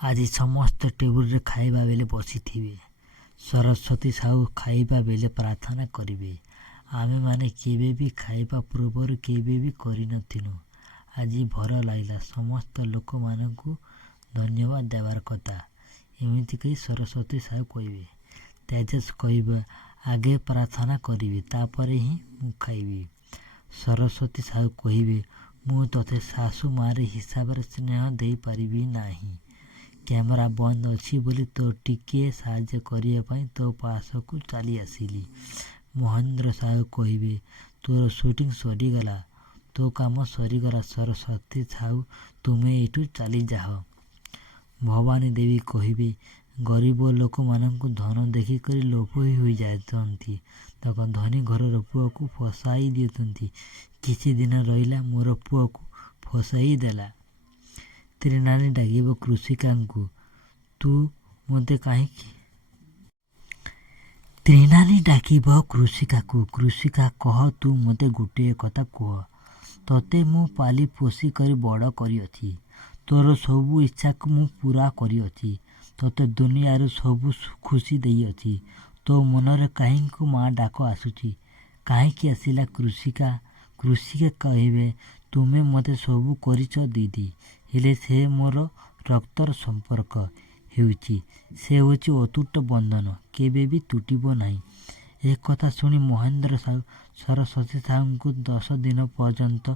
ଆଜି ସମସ୍ତେ ଟେବୁଲରେ ଖାଇବା ବେଳେ ବସିଥିବେ। ସରସ୍ୱତୀ ସାହୁ ଖାଇବା ବେଳେ ପ୍ରାର୍ଥନା କରିବେ। ଆମେମାନେ କେବେ ବି ଖାଇବା ପୂର୍ବରୁ କେବେ ବି କରିନଥିଲୁ। ଆଜି ଭଲ ଲାଗିଲା। ସମସ୍ତ ଲୋକମାନଙ୍କୁ ଧନ୍ୟବାଦ ଦେବାର କଥା। ଏମିତି କହି ସରସ୍ୱତୀ ସାହୁ କହିବେ। ତେଜସ୍ କହିବେ, ଆଗେ ପ୍ରାର୍ଥନା କରିବି, ତାପରେ ହିଁ ମୁଁ ଖାଇବି। ସରସ୍ୱତୀ ସାହୁ କହିବେ, ମୁଁ ତୋତେ ଶାଶୁ ମାଆର ହିସାବରେ ସ୍ନେହ ଦେଇପାରିବି ନାହିଁ। କ୍ୟାମେରା ବନ୍ଦ ଅଛି ବୋଲି ତୋ ଟିକିଏ ସାହାଯ୍ୟ କରିବା ପାଇଁ ତୋ ପାଖକୁ ଚାଲି ଆସିଲି। ମହେନ୍ଦ୍ର ସାହୁ କହିବେ, ତୋର ସୁଟିଂ ସରିଗଲା, ତୋ କାମ ସରିଗଲା। ସରସ୍ୱତୀ ସାହୁ, ତୁମେ ଏଠୁ ଚାଲିଯାଅ। ଭବାନୀ ଦେବୀ କହିବେ, ଗରିବ ଲୋକମାନଙ୍କୁ ଧନ ଦେଖିକରି ଲୋଭ ହୋଇଯାଆନ୍ତି। ତାଙ୍କ ଧନୀ ଘରର ପୁଅକୁ ଫସାଇ ଦିଅନ୍ତି। କିଛି ଦିନ ରହିଲା, ମୋର ପୁଅକୁ ଫସାଇ ଦେଲା। ତ୍ରିନାଲି ଡାକିବ କୃଷିକାଙ୍କୁ, ତୁ ମୋତେ କାହିଁକି? ତ୍ରିନାଲି ଡାକିବ କୃଷିକାକୁ। କୃଷିକା, କହ, ତୁ ମୋତେ ଗୋଟିଏ କଥା କୁହ। ତୋତେ ମୁଁ ପାଳି ପୋଷି କରି ବଡ଼ କରିଅଛି। ତୋର ସବୁ ଇଚ୍ଛାକୁ ମୁଁ ପୂରା କରିଅଛି। ତୋତେ ଦୁନିଆରୁ ସବୁ ଖୁସି ଦେଇଅଛି। ତୋ ମନରେ କାହିଁକି ମା ଡାକ ଆସୁଛି? କାହିଁକି ଆସିଲା? କୃଷିକା କହିବେ, ତୁମେ ମୋତେ ସବୁ କରିଛ ଦିଦି, ହେଲେ ସେ ମୋର ରକ୍ତର ସମ୍ପର୍କ ହେଉଛି। ସେ ହେଉଛି ଅତୁଟ ବନ୍ଧନ, କେବେ ବି ତୁଟିବ ନାହିଁ। ଏ କଥା ଶୁଣି ମହେନ୍ଦ୍ର ସାହୁ ସରସ୍ୱତୀ ସାହୁଙ୍କୁ 10 ଦିନ ପର୍ଯ୍ୟନ୍ତ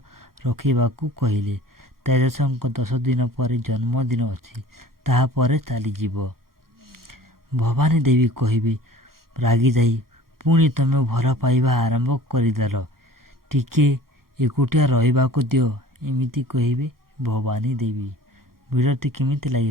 ରଖିବାକୁ କହିଲେ। ତେଜସ୍ଙ୍କ 10 ଦିନ ପରେ ଜନ୍ମଦିନ ଅଛି, ତାହାପରେ ଚାଲିଯିବ। ଭବାନୀ ଦେବୀ କହିବେ, ରାଗିଯାଇ ପୁଣି ତମେ ଭଲ ପାଇବା ଆରମ୍ଭ କରିଦେଲ। ଟିକେ ଏକୁଟିଆ ରହିବାକୁ ଦିଅ। ଏମିତି କହିବେ ଭବାନୀ ଦେବୀ। ଭିଡ଼ିଓଟି କେମିତି ଲାଗିଲା?